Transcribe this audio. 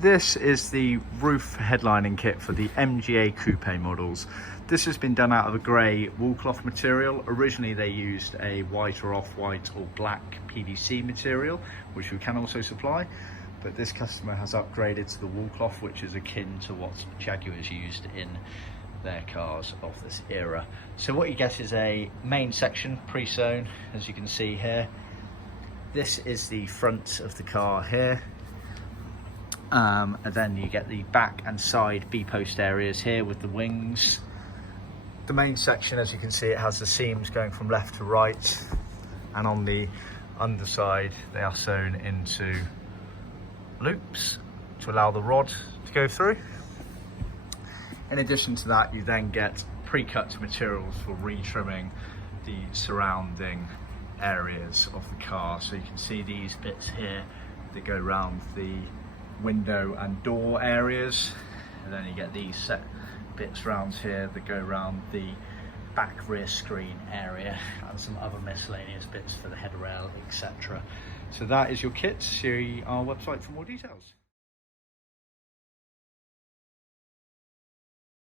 This is the roof headlining kit for the MGA Coupe models. This has been done out of a grey woolcloth material. Originally they used a white or off-white or black PVC material, which we can also supply, but this customer has upgraded to the woolcloth, which is akin to what Jaguars used in their cars of this era. So what you get is a main section, pre-sewn, as you can see here. This is the front of the car here. And then you get the back and side B-post areas here with the wings. The main section, as you can see, it has the seams going from left to right, and on the underside they are sewn into loops to allow the rod to go through. In addition to that, you then get pre-cut materials for re-trimming the surrounding areas of the car. So you can see these bits here that go around the window and door areas, and then you get these set bits round here that go around the back rear screen area, and some other miscellaneous bits for the head rail, etc. So that is your kit. See our website for more details.